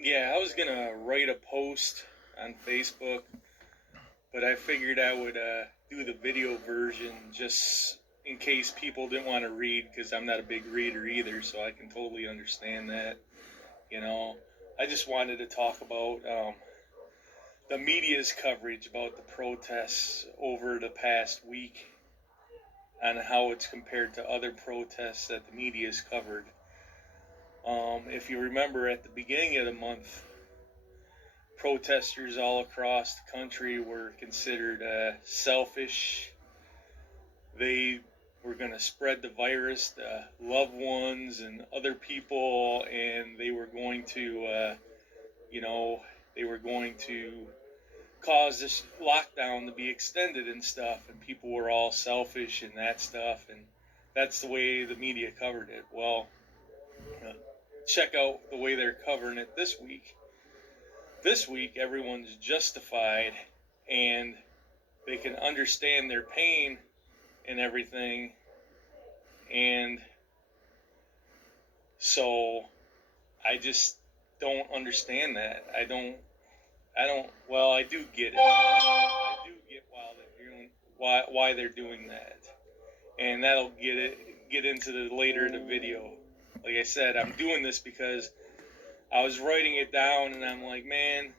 Yeah, I was gonna write a post on Facebook, but I figured I would do the video version just in case people didn't want to read because I'm not a big reader either, so I can totally understand that. You know, I just wanted to talk about the media's coverage about the protests over the past week and how it's compared to other protests that the media's covered. If you remember at the beginning of the month, protesters all across the country were considered selfish. They were going to spread the virus to loved ones and other people, and they were going to, they were going to cause this lockdown to be extended and stuff, and people were all selfish and that stuff, and that's the way the media covered it. Well, uh, check out the way they're covering it this week. This week, everyone's justified, and they can understand their pain and everything, and so I just don't understand that. Well, I do get it. I do get why they're doing that, and that'll get into the later in the video. Like I said, I'm doing this because I was writing it down, and I'm like, man,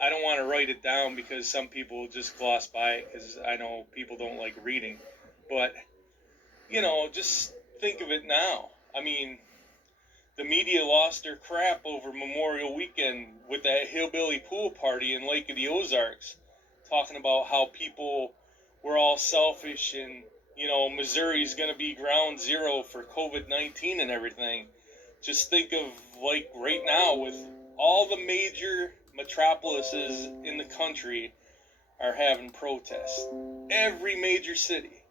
I don't want to write it down because some people just gloss by it because I know people don't like reading. But, just think of it now. I mean, the media lost their crap over Memorial Weekend with that hillbilly pool party in Lake of the Ozarks, talking about how people were all selfish and, Missouri's going to be ground zero for COVID-19 and everything. Just think of, like, right now with all the major metropolises in the country are having protests. Every major city.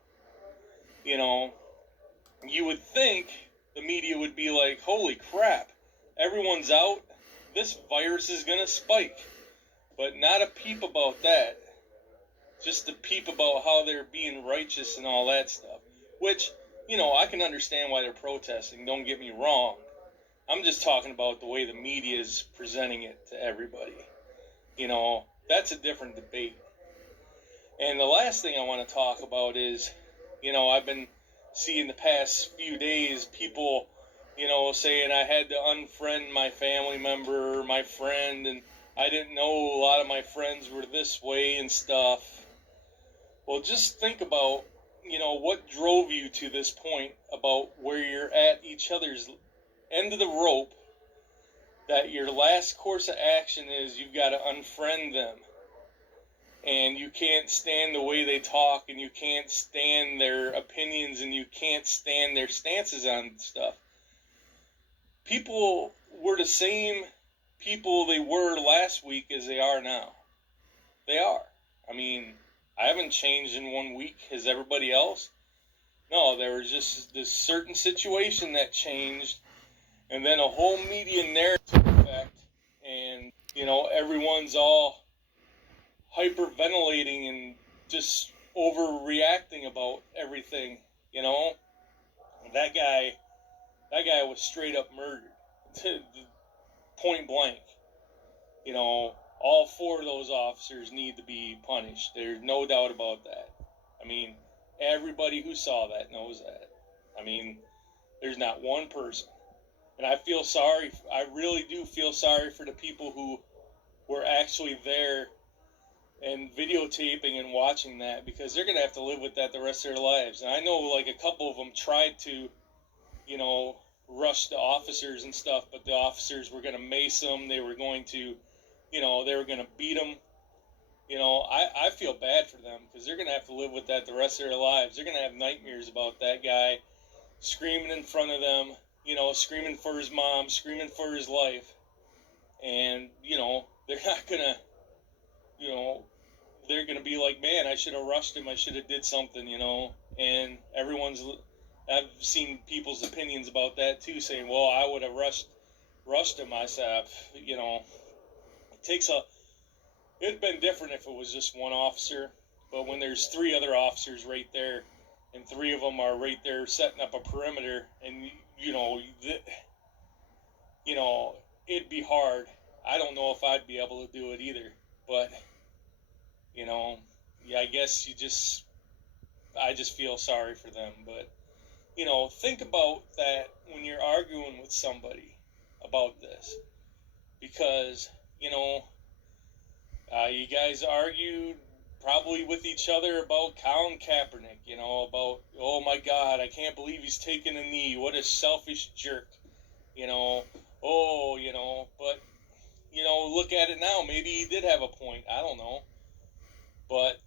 You would think the media would be like, holy crap, everyone's out, this virus is going to spike. But not a peep about that. Just a peep about how they're being righteous and all that stuff. Which, I can understand why they're protesting, don't get me wrong. I'm just talking about the way the media is presenting it to everybody. That's a different debate. And the last thing I want to talk about is, I've been seeing the past few days people, saying I had to unfriend my family member or my friend, and I didn't know a lot of my friends were this way and stuff. Well, just think about, what drove you to this point about where you're at each other's end of the rope, that your last course of action is you've got to unfriend them. And you can't stand the way they talk, and you can't stand their opinions, and you can't stand their stances on stuff. People were the same people they were last week as they are now. They are. I mean, I haven't changed in 1 week. Has everybody else? No, there was just this certain situation that changed, and then a whole media narrative effect, and, everyone's all hyperventilating and just overreacting about everything. That guy was straight up murdered, point blank. All four of those officers need to be punished. There's no doubt about that. I mean, everybody who saw that knows that. I mean, there's not one person. And I really do feel sorry for the people who were actually there and videotaping and watching that, because they're going to have to live with that the rest of their lives. And I know, like, a couple of them tried to, rush the officers and stuff, but the officers were going to mace them. They were going to, they were going to beat them. I feel bad for them because they're going to have to live with that the rest of their lives. They're going to have nightmares about that guy screaming in front of them, screaming for his mom, screaming for his life. And, they're not going to, they're going to be like, man, I should have rushed him. I should have did something, and I've seen people's opinions about that too, saying, well, I would have rushed him myself. It'd been different if it was just one officer, but when there's three other officers right there, and three of them are right there setting up a perimeter, and, it'd be hard. I don't know if I'd be able to do it either. But, yeah, I guess I just feel sorry for them. But, think about that when you're arguing with somebody about this. Because, you guys argued probably with each other about Colin Kaepernick, about, oh my God, I can't believe he's taking a knee. What a selfish jerk, you know. Oh, but, look at it now. Maybe he did have a point. I don't know. But,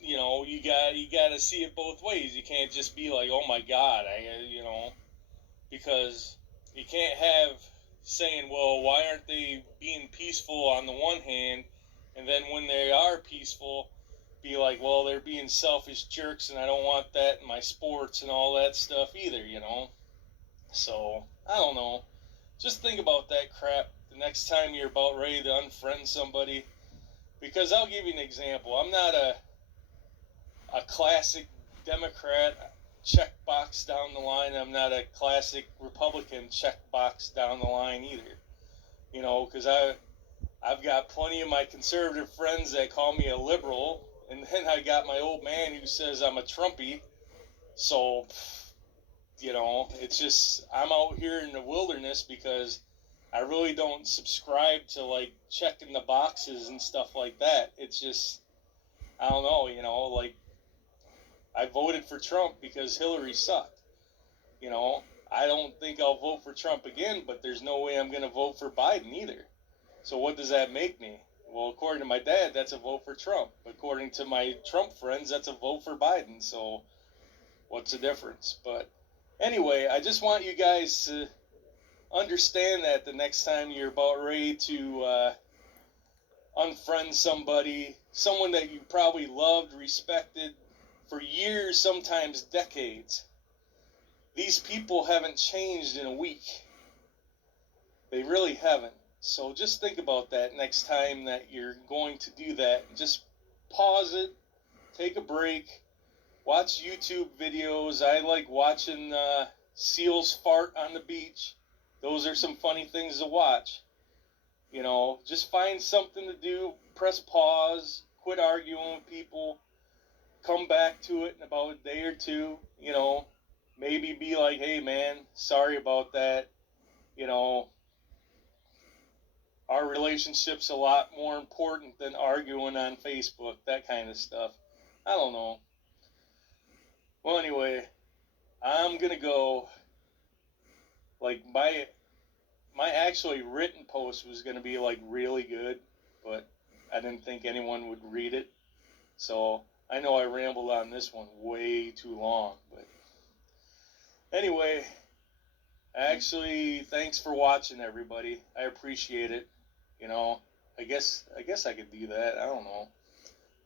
you got to see it both ways. You can't just be like, oh my God, because you can't have saying, well, why aren't they being peaceful on the one hand, and then when they are peaceful, be like, well, they're being selfish jerks, and I don't want that in my sports and all that stuff either, So, I don't know. Just think about that crap the next time you're about ready to unfriend somebody. Because I'll give you an example. I'm not a classic Democrat checkbox down the line. I'm not a classic Republican checkbox down the line either. Because I've got plenty of my conservative friends that call me a liberal, and then I got my old man who says I'm a Trumpy. So, it's just, I'm out here in the wilderness because I really don't subscribe to, like, checking the boxes and stuff like that. It's just, I don't know, like, I voted for Trump because Hillary sucked. I don't think I'll vote for Trump again, but there's no way I'm going to vote for Biden either. So what does that make me? Well, according to my dad, that's a vote for Trump. According to my Trump friends, that's a vote for Biden. So what's the difference? But anyway, I just want you guys to understand that the next time you're about ready to unfriend somebody, someone that you probably loved, respected for years, sometimes decades, these people haven't changed in a week. They really haven't. So just think about that next time that you're going to do that. Just pause it, take a break, watch YouTube videos. I like watching seals fart on the beach. Those are some funny things to watch. Just find something to do, press pause, quit arguing with people, come back to it in about a day or two, maybe be like, hey man, sorry about that, our relationship's a lot more important than arguing on Facebook, that kind of stuff. I don't know. Well, anyway, I'm gonna go. Like, my actually written post was gonna be like really good, but I didn't think anyone would read it. So I know I rambled on this one way too long, but anyway, actually, thanks for watching, everybody. I appreciate it. I guess I could do that. I don't know.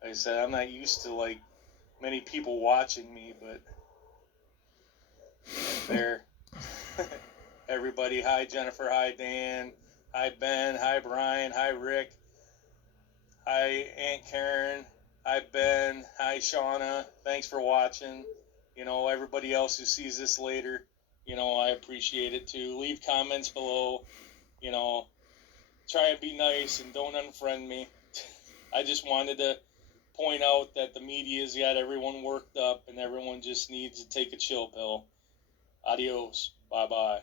Like I said, I'm not used to like many people watching me, but there. Everybody, hi Jennifer, hi Dan, hi Ben, hi Brian, hi Rick, hi Aunt Karen, hi Ben, hi Shauna. Thanks for watching. Everybody else who sees this later, I appreciate it too. Leave comments below. Try and be nice and don't unfriend me. I just wanted to point out that the media's got everyone worked up and everyone just needs to take a chill pill. Adios. Bye-bye.